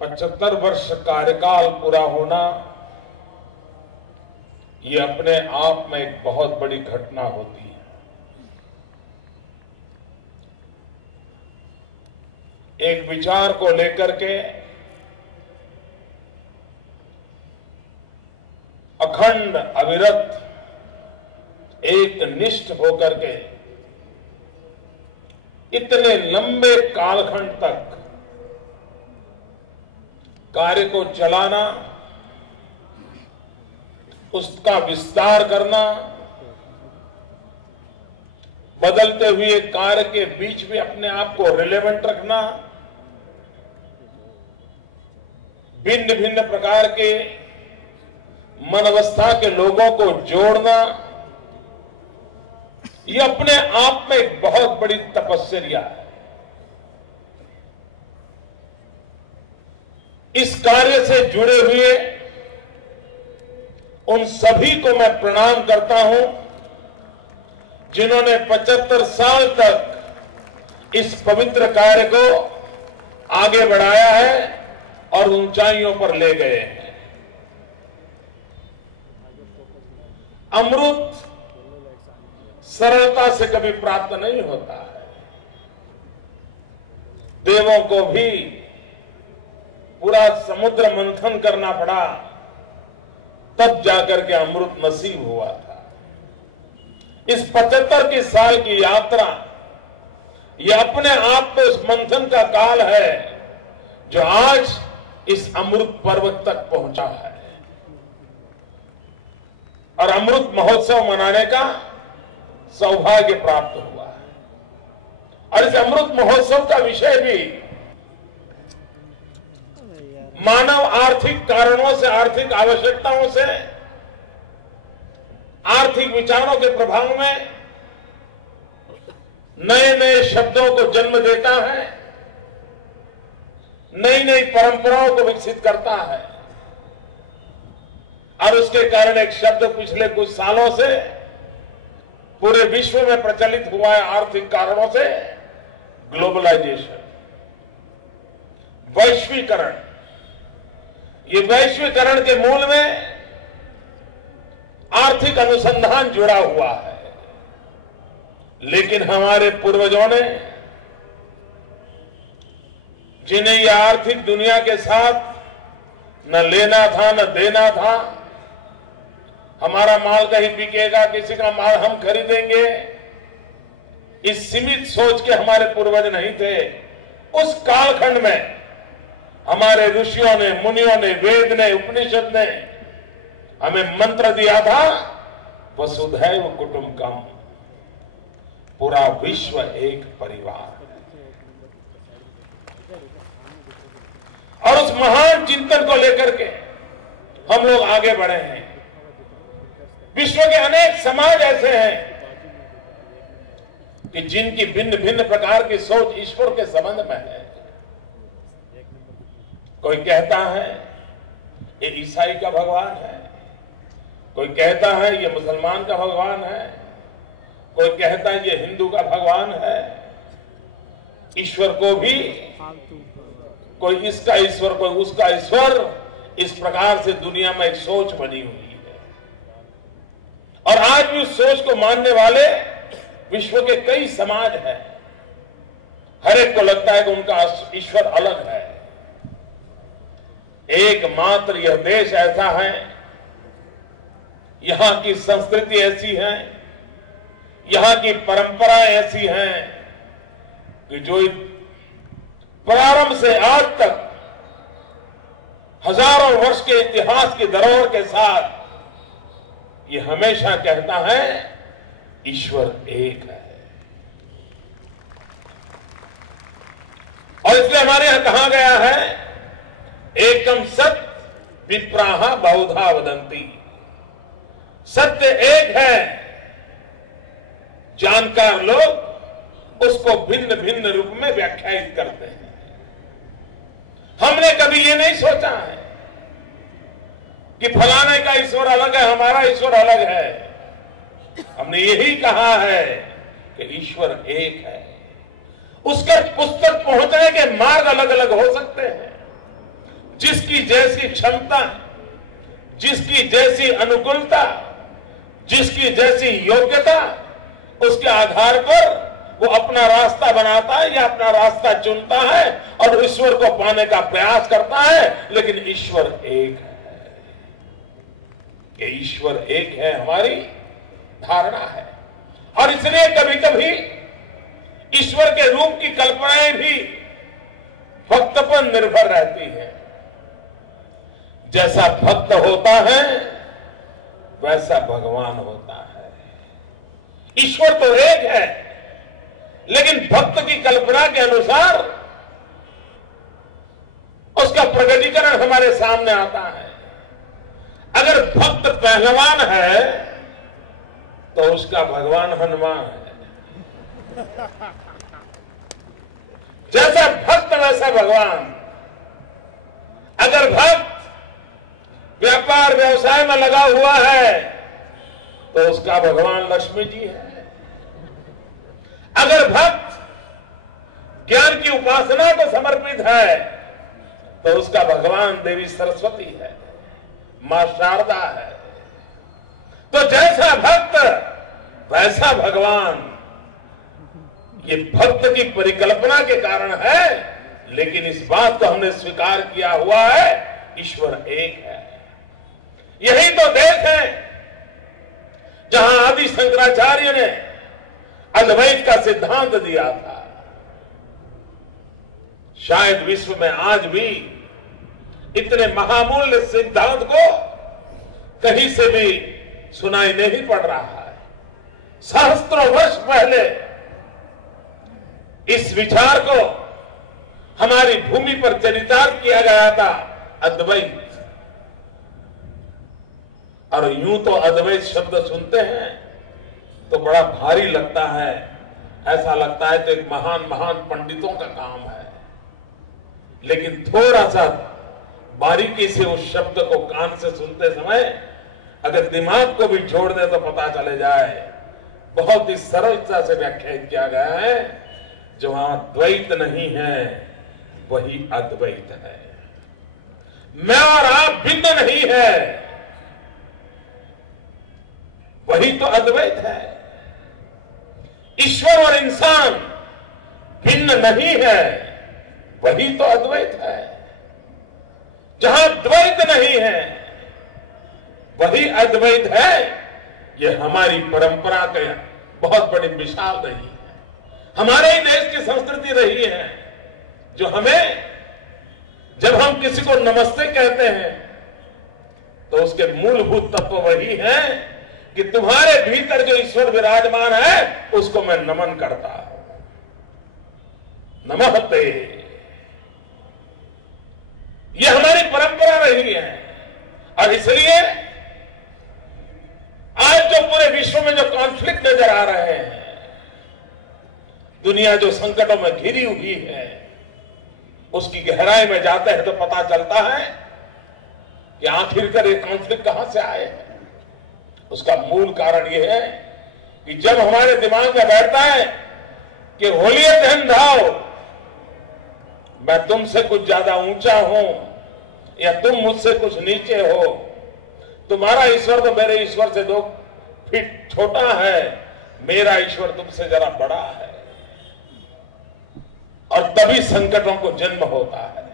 75 वर्ष कार्यकाल पूरा होना ये अपने आप में एक बहुत बड़ी घटना होती है। एक विचार को लेकर के अखंड अविरत एक निष्ठ होकर के इतने लंबे कालखंड तक कार्य को चलाना, उसका विस्तार करना, बदलते हुए कार्य के बीच में अपने आप को रिलेवेंट रखना, भिन्न भिन्न प्रकार के मनोवस्था के लोगों को जोड़ना, ये अपने आप में एक बहुत बड़ी तपस्या है। इस कार्य से जुड़े हुए उन सभी को मैं प्रणाम करता हूं जिन्होंने 75 साल तक इस पवित्र कार्य को आगे बढ़ाया है और ऊंचाइयों पर ले गए हैं। अमृत सरलता से कभी प्राप्त नहीं होता है। देवों को भी पूरा समुद्र मंथन करना पड़ा, तब जाकर के अमृत नसीब हुआ था। इस 75 की साल की यात्रा यह अपने आप में उस मंथन का काल है जो आज इस अमृत पर्वत तक पहुंचा है। और अमृत महोत्सव मनाने का सौभाग्य प्राप्त हुआ है। और इस अमृत महोत्सव का विषय भी मानव आर्थिक कारणों से, आर्थिक आवश्यकताओं से, आर्थिक विचारों के प्रभाव में नए नए शब्दों को जन्म देता है, नई नई परंपराओं को विकसित करता है। और उसके कारण एक शब्द पिछले कुछ सालों से पूरे विश्व में प्रचलित हुआ है आर्थिक कारणों से, ग्लोबलाइजेशन, वैश्वीकरण। ये वैश्वीकरण के मूल में आर्थिक अनुसंधान जुड़ा हुआ है। लेकिन हमारे पूर्वजों ने, जिन्हें यह आर्थिक दुनिया के साथ न लेना था न देना था, हमारा माल कहीं बिकेगा, किसी का माल हम खरीदेंगे, इस सीमित सोच के हमारे पूर्वज नहीं थे। उस कालखंड में हमारे ऋषियों ने, मुनियों ने, वेद ने, उपनिषद ने हमें मंत्र दिया था, वसुधैव कुटुंबकम, पूरा विश्व एक परिवार। और उस महान चिंतन को लेकर के हम लोग आगे बढ़े हैं। विश्व के अनेक समाज ऐसे हैं कि जिनकी भिन्न भिन्न प्रकार की सोच ईश्वर के संबंध में है। कोई कहता है ये ईसाई का भगवान है, कोई कहता है ये मुसलमान का भगवान है, कोई कहता है ये हिंदू का भगवान है। ईश्वर को भी कोई इसका ईश्वर, कोई उसका ईश्वर, इस प्रकार से दुनिया में एक सोच बनी हुई है। और आज भी उस सोच को मानने वाले विश्व के कई समाज हैं। हर एक को लगता है कि उनका ईश्वर अलग है। एकमात्र यह देश ऐसा है, यहां की संस्कृति ऐसी है, यहां की परंपराएं ऐसी हैं कि जो प्रारंभ से आज तक हजारों वर्ष के इतिहास की धरोहर के साथ ये हमेशा कहता है ईश्वर एक है। और इसलिए हमारे यहां कहा गया है एकम सत्य विप्राहा बहुधा वदंती। सत्य एक है, जानकार लोग उसको भिन्न भिन्न रूप में व्याख्यायित करते हैं। हमने कभी ये नहीं सोचा है कि फलाने का ईश्वर अलग है, हमारा ईश्वर अलग है। हमने यही कहा है कि ईश्वर एक है। उसके पुस्तक पहुंचने के मार्ग अलग अलग हो सकते हैं, जिसकी जैसी क्षमता, जिसकी जैसी अनुकूलता, जिसकी जैसी योग्यता, उसके आधार पर वो अपना रास्ता बनाता है या अपना रास्ता चुनता है और ईश्वर को पाने का प्रयास करता है। लेकिन ईश्वर एक है, कि ईश्वर एक है हमारी धारणा है। और इसलिए कभी कभी ईश्वर के रूप की कल्पनाएं भी भक्त पर निर्भर रहती है। जैसा भक्त होता है वैसा भगवान होता है। ईश्वर तो एक है, लेकिन भक्त की कल्पना के अनुसार उसका प्रकटीकरण हमारे सामने आता है। अगर भक्त पहलवान है तो उसका भगवान हनुमान है। जैसा भक्त वैसा भगवान। अगर भक्त व्यापार व्यवसाय में लगा हुआ है तो उसका भगवान लक्ष्मी जी है। अगर भक्त ज्ञान की उपासना को समर्पित है तो उसका भगवान देवी सरस्वती है, मां शारदा है। तो जैसा भक्त वैसा भगवान, ये भक्त की परिकल्पना के कारण है, लेकिन इस बात को हमने स्वीकार किया हुआ है, ईश्वर एक है। यही तो देश है जहां आदि शंकराचार्य ने अद्वैत का सिद्धांत दिया था। शायद विश्व में आज भी इतने महामूल्य सिद्धांत को कहीं से भी सुनाई नहीं पड़ रहा है। सहस्त्रों वर्ष पहले इस विचार को हमारी भूमि पर चरितार्थ किया गया था, अद्वैत। और यूं तो अद्वैत शब्द सुनते हैं तो बड़ा भारी लगता है, ऐसा लगता है तो एक महान महान पंडितों का काम है। लेकिन थोड़ा सा बारीकी से उस शब्द को कान से सुनते समय अगर दिमाग को भी जोड़ दे तो पता चले जाए, बहुत ही सरलता से व्याख्यायित किया गया है, जहां द्वैत नहीं है वही अद्वैत है। मैं और आप भिन्न नहीं है, वही तो अद्वैत है। ईश्वर और इंसान भिन्न नहीं है, वही तो अद्वैत है। जहां द्वैत नहीं है वही अद्वैत है। यह हमारी परंपरा का बहुत बड़ी मिसाल रही है, हमारे ही देश की संस्कृति रही है, जो हमें जब हम किसी को नमस्ते कहते हैं तो उसके मूलभूत तत्व वही है कि तुम्हारे भीतर जो ईश्वर विराजमान है उसको मैं नमन करता हूं, नमस्ते। यह हमारी परंपरा रही है। और इसलिए आज जो पूरे विश्व में जो कॉन्फ्लिक्ट नजर आ रहे हैं, दुनिया जो संकटों में घिरी हुई है, उसकी गहराई में जाते हैं तो पता चलता है कि आखिरकार ये कॉन्फ्लिक्ट कहां से आए हैं। उसका मूल कारण यह है कि जब हमारे दिमाग में बैठता है कि होलियर देन दाओ, मैं तुमसे कुछ ज्यादा ऊंचा हूं या तुम मुझसे कुछ नीचे हो, तुम्हारा ईश्वर तो मेरे ईश्वर से 2 फीट छोटा है, मेरा ईश्वर तुमसे जरा बड़ा है, और तभी संकटों को जन्म होता है।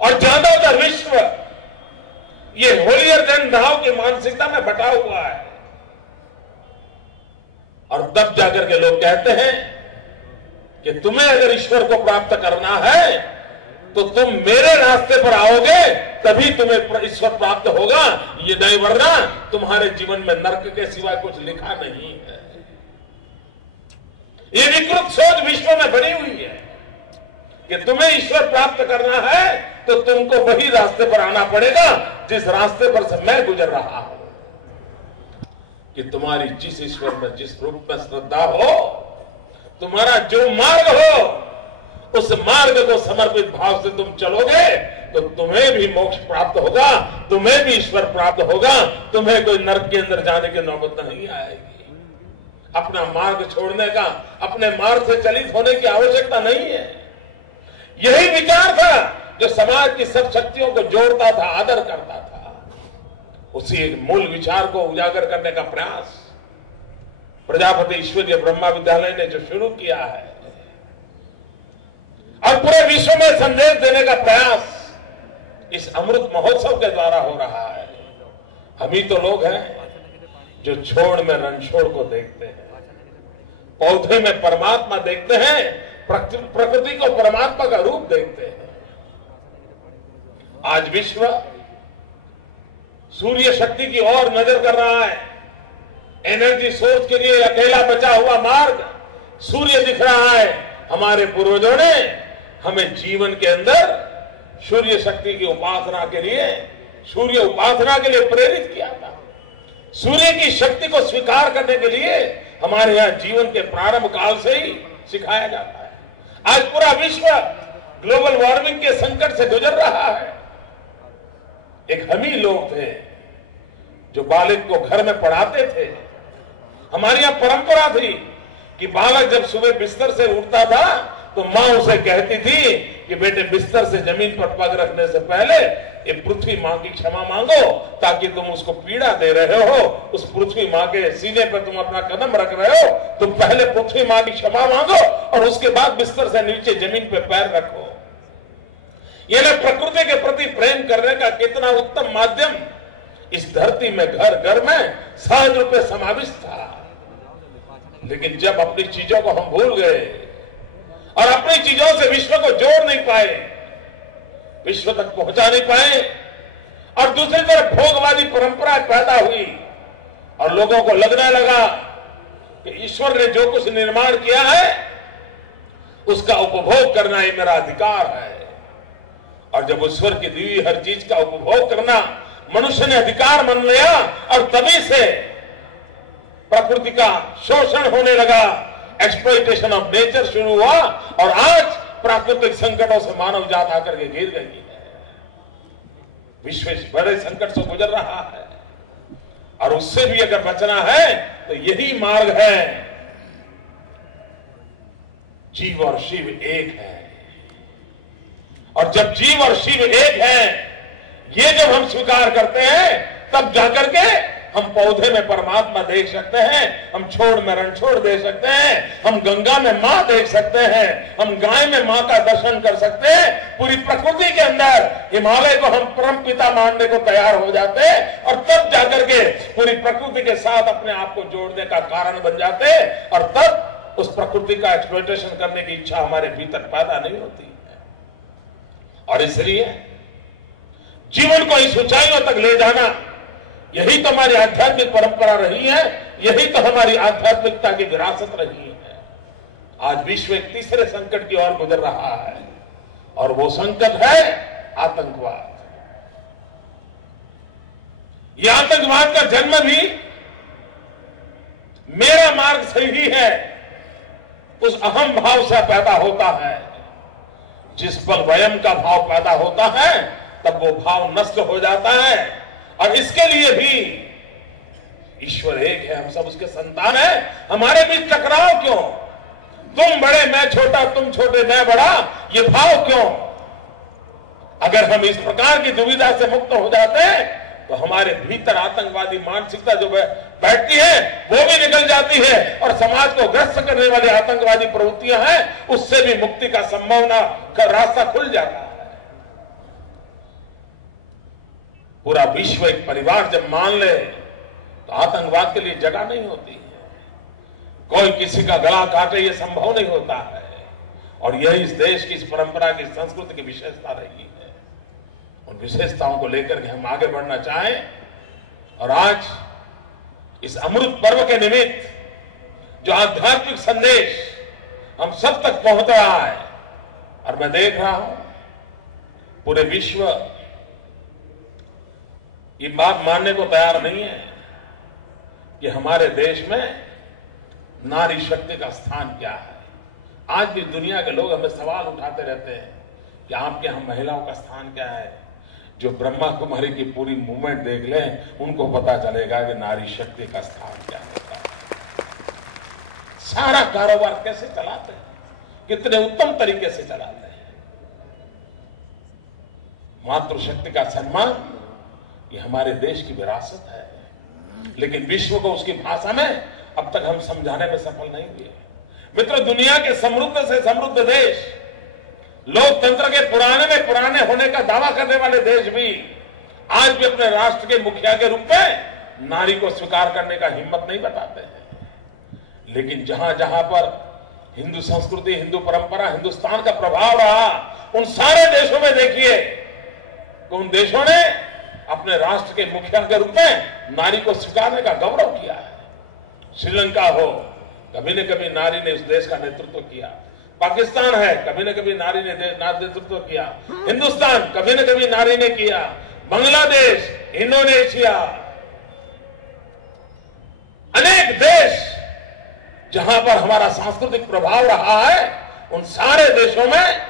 और ज्यादातर विश्व ये होलियर देन दाओ की मानसिकता में बटा हुआ है। और तब जाकर के लोग कहते हैं कि तुम्हें अगर ईश्वर को प्राप्त करना है तो तुम मेरे रास्ते पर आओगे तभी तुम्हें ईश्वर प्राप्त होगा, ये नहीं वरना तुम्हारे जीवन में नरक के सिवाय कुछ लिखा नहीं है। ये विकृत सोच विश्व में बनी हुई है कि तुम्हें ईश्वर प्राप्त करना है तो तुमको वही रास्ते पर आना पड़ेगा जिस रास्ते पर से मैं गुजर रहा हूं। कि तुम्हारी जिस ईश्वर में जिस रूप में श्रद्धा हो, तुम्हारा जो मार्ग हो, उस मार्ग को समर्पित भाव से तुम चलोगे तो तुम्हें भी मोक्ष प्राप्त होगा, तुम्हें भी ईश्वर प्राप्त होगा, तुम्हें कोई नरक के अंदर जाने की नौबत नहीं आएगी। अपना मार्ग छोड़ने का, अपने मार्ग से चलित होने की आवश्यकता नहीं है। यही विचार था जो समाज की सब शक्तियों को जोड़ता था, आदर करता था, उसी एक मूल विचार को उजागर करने का प्रयास प्रजापति ईश्वरीय ब्रह्मा विद्यालय ने जो शुरू किया है और पूरे विश्व में संदेश देने का प्रयास इस अमृत महोत्सव के द्वारा हो रहा है। हम ही तो लोग हैं जो छोड़ में रणछोड़ को देखते हैं, पौधे में परमात्मा देखते हैं, प्रकृति को परमात्मा का रूप देखते हैं। आज विश्व सूर्य शक्ति की ओर नजर कर रहा है। एनर्जी सोर्स के लिए अकेला बचा हुआ मार्ग सूर्य दिख रहा है। हमारे पूर्वजों ने हमें जीवन के अंदर सूर्य शक्ति की उपासना के लिए, सूर्य उपासना के लिए प्रेरित किया था। सूर्य की शक्ति को स्वीकार करने के लिए हमारे यहां जीवन के प्रारंभ काल से ही सिखाया जाता है। आज पूरा विश्व ग्लोबल वार्मिंग के संकट से गुजर रहा है। एक हम ही लोग थे जो बालक को घर में पढ़ाते थे। हमारी यहां परंपरा थी कि बालक जब सुबह बिस्तर से उठता था तो मां उसे कहती थी कि बेटे बिस्तर से जमीन पर पग रखने से पहले ये पृथ्वी मां की क्षमा मांगो, ताकि तुम उसको पीड़ा दे रहे हो, उस पृथ्वी मां के सीने पर तुम अपना कदम रख रहे हो, तुम पहले पृथ्वी मां की क्षमा मांगो और उसके बाद बिस्तर से नीचे जमीन पे पैर रखो। ये ना प्रकृति के प्रति प्रेम करने का कितना उत्तम माध्यम इस धरती में घर घर में सहज रूप से समाविष्ट था। लेकिन जब अपनी चीजों को हम भूल गए और अपनी चीजों से विश्व को जोड़ नहीं पाए, विश्व तक पहुंचा नहीं पाए, और दूसरी तरफ भोगवादी परंपरा पैदा हुई और लोगों को लगने लगा कि ईश्वर ने जो कुछ निर्माण किया है उसका उपभोग करना ही मेरा अधिकार है। और जब ईश्वर की दी हुई हर चीज का उपभोग करना मनुष्य ने अधिकार मान लिया और तभी से प्रकृति का शोषण होने लगा, एक्सप्लॉइटेशन ऑफ नेचर शुरू हुआ और आज प्राकृतिक संकटों से मानव जात आकर के घिर गई है। विश्व बड़े संकट से गुजर रहा है और उससे भी अगर बचना है तो यही मार्ग है। जीव और शिव एक है, और जब जीव और शिव एक है, ये जब हम स्वीकार करते हैं तब जाकर के हम पौधे में परमात्मा देख सकते हैं, हम छोड़ में रणछोड़ देख सकते हैं, हम गंगा में मां देख सकते हैं, हम गाय में मां का दर्शन कर सकते हैं। पूरी प्रकृति के अंदर हिमालय को हम परम पिता मानने को तैयार हो जाते हैं और तब जाकर के पूरी प्रकृति के साथ अपने आप को जोड़ने का कारण बन जाते हैं और तब उस प्रकृति का एक्सप्लॉइटेशन करने की इच्छा हमारे भीतर पैदा नहीं होती है। और इसलिए जीवन को इस ऊंचाइयों तक ले जाना, यही तो हमारी आध्यात्मिक परंपरा रही है, यही तो हमारी आध्यात्मिकता की विरासत रही है। आज विश्व एक तीसरे संकट की ओर गुजर रहा है और वो संकट है आतंकवाद। ये आतंकवाद का जन्म भी मेरा मार्ग सही है उस अहम भाव से पैदा होता है। जिस पल वयम का भाव पैदा होता है तब वो भाव नष्ट हो जाता है। और इसके लिए भी ईश्वर एक है, हम सब उसके संतान हैं। हमारे बीच टकराव क्यों? तुम बड़े मैं छोटा, तुम छोटे मैं बड़ा, ये भाव क्यों? अगर हम इस प्रकार की दुविधा से मुक्त हो जाते हैं तो हमारे भीतर आतंकवादी मानसिकता जो बैठती है वो भी निकल जाती है और समाज को ग्रस्त करने वाली आतंकवादी प्रवृत्तियां हैं उससे भी मुक्ति का संभावना का रास्ता खुल जाता है। पूरा विश्व एक परिवार जब मान ले तो आतंकवाद के लिए जगह नहीं होती है। कोई किसी का गला काटे ये संभव नहीं होता है। और यही इस देश की, इस परंपरा की, संस्कृति की विशेषता रही है। उन विशेषताओं को लेकर के हम आगे बढ़ना चाहें और आज इस अमृत पर्व के निमित्त जो आध्यात्मिक संदेश हम सब तक पहुंच रहा है, और मैं देख रहा हूं पूरे विश्व ये बात मानने को तैयार नहीं है कि हमारे देश में नारी शक्ति का स्थान क्या है। आज भी दुनिया के लोग हमें सवाल उठाते रहते हैं कि आपके यहां महिलाओं का स्थान क्या है। जो ब्रह्मा कुमारी की पूरी मूवमेंट देख लें उनको पता चलेगा कि नारी शक्ति का स्थान क्या होता है। सारा कारोबार कैसे चलाते हैं, कितने उत्तम तरीके से चलाते हैं। मातृशक्ति का सम्मान, ये हमारे देश की विरासत है। लेकिन विश्व को उसकी भाषा में अब तक हम समझाने में सफल नहीं हुए। मित्रों, दुनिया के समृद्ध से समृद्ध देश, लोकतंत्र के पुराने में पुराने होने का दावा करने वाले देश भी आज भी अपने राष्ट्र के मुखिया के रूप में नारी को स्वीकार करने का हिम्मत नहीं बताते हैं। लेकिन जहां जहां पर हिंदू संस्कृति, हिंदू परंपरा, हिंदुस्तान का प्रभाव रहा, उन सारे देशों में देखिए कि उन देशों ने अपने राष्ट्र के मुखिया के रूप में नारी को स्वीकारने का गौरव किया है। श्रीलंका हो, कभी न कभी नारी ने उस देश का नेतृत्व किया। पाकिस्तान है, कभी न कभी नारी ने नेतृत्व किया। हिंदुस्तान, कभी न कभी नारी ने किया। बांग्लादेश, इंडोनेशिया, अनेक देश जहां पर हमारा सांस्कृतिक प्रभाव रहा है, उन सारे देशों में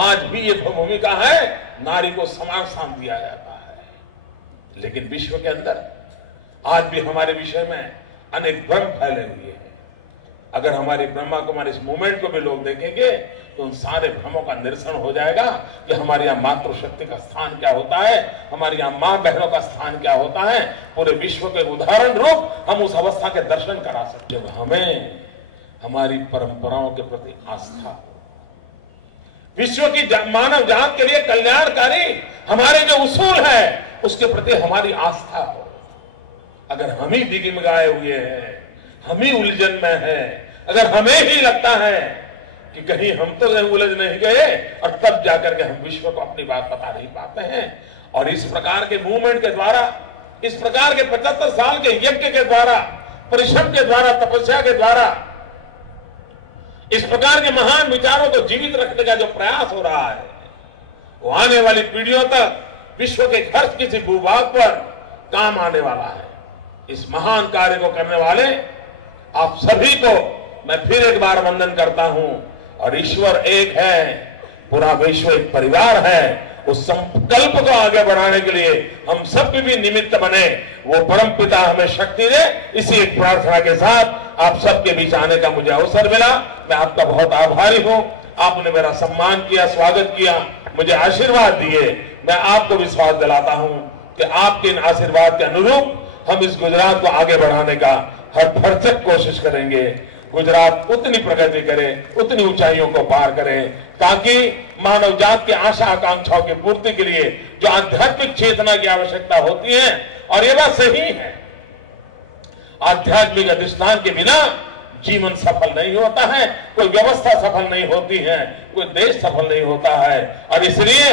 आज भी ये भूमिका है, नारी को समान स्थान दिया जाता है। लेकिन विश्व के अंदर आज भी हमारे विषय में अनेक भ्रम फैले हुए हैं। अगर हमारी ब्रह्मा कुमारी इस मूवमेंट को भी लोग देखेंगे तो उन सारे भ्रमों का निरसन हो जाएगा कि हमारे यहाँ मातृशक्ति का स्थान क्या होता है, हमारे यहाँ मां बहनों का स्थान क्या होता है। पूरे विश्व के उदाहरण रूप हम उस अवस्था के दर्शन करा सकते। जब हमें हमारी परंपराओं के प्रति आस्था हो, विश्व की मानव जात के लिए कल्याणकारी हमारे जो उसूल है उसके प्रति हमारी आस्था हो। अगर हम ही डिगमगाए हुए हैं, हम ही उलझन में हैं, अगर हमें ही लगता है कि कहीं हम तो उलझ नहीं गए, और तब जाकर के हम विश्व को अपनी बात बता नहीं पाते हैं। और इस प्रकार के मूवमेंट के द्वारा, इस प्रकार के 75 साल के यज्ञ के द्वारा, परिश्रम के द्वारा, तपस्या के द्वारा, इस प्रकार के महान विचारों को जीवित रखने का जो प्रयास हो रहा है, वो आने वाली पीढ़ियों तक विश्व के हर किसी भूभाग पर काम आने वाला है। इस महान कार्य को करने वाले आप सभी को मैं फिर एक बार वंदन करता हूं। और ईश्वर एक है, पूरा विश्व एक परिवार है। उस संकल्प को आगे बढ़ाने के लिए हम सब भी निमित्त बने, वो परम पिता हमें शक्ति दे। इसी एक प्रार्थना के साथ आप सबके बीच आने का मुझे अवसर मिला। मैं आपका बहुत आभारी हूं। आपने मेरा सम्मान किया, स्वागत किया, मुझे आशीर्वाद दिए। मैं आपको विश्वास दिलाता हूं कि आपके इन आशीर्वाद के अनुरूप हम इस गुजरात को आगे बढ़ाने का हर भरसक कोशिश करेंगे। गुजरात उतनी प्रगति करे, उतनी ऊंचाइयों को पार करे, ताकि मानव जात की आशा आकांक्षाओं की पूर्ति के लिए जो आध्यात्मिक चेतना की आवश्यकता होती है, और ये बात सही है, आध्यात्मिक अधिष्ठान के बिना जीवन सफल नहीं होता है, कोई व्यवस्था सफल नहीं होती है, कोई देश सफल नहीं होता है। और इसलिए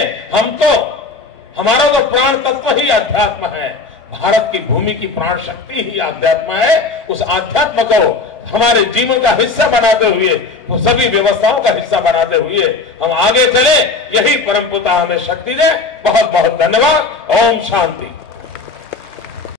हमारा तो प्राण तत्व ही अध्यात्म है। भारत की भूमि की प्राण शक्ति ही अध्यात्म है। उस अध्यात्म को हमारे जीवन का हिस्सा बनाते हुए, वो सभी व्यवस्थाओं का हिस्सा बनाते हुए हम आगे चले। यही परम पिता हमें शक्ति दे। बहुत बहुत धन्यवाद। ओम शांति।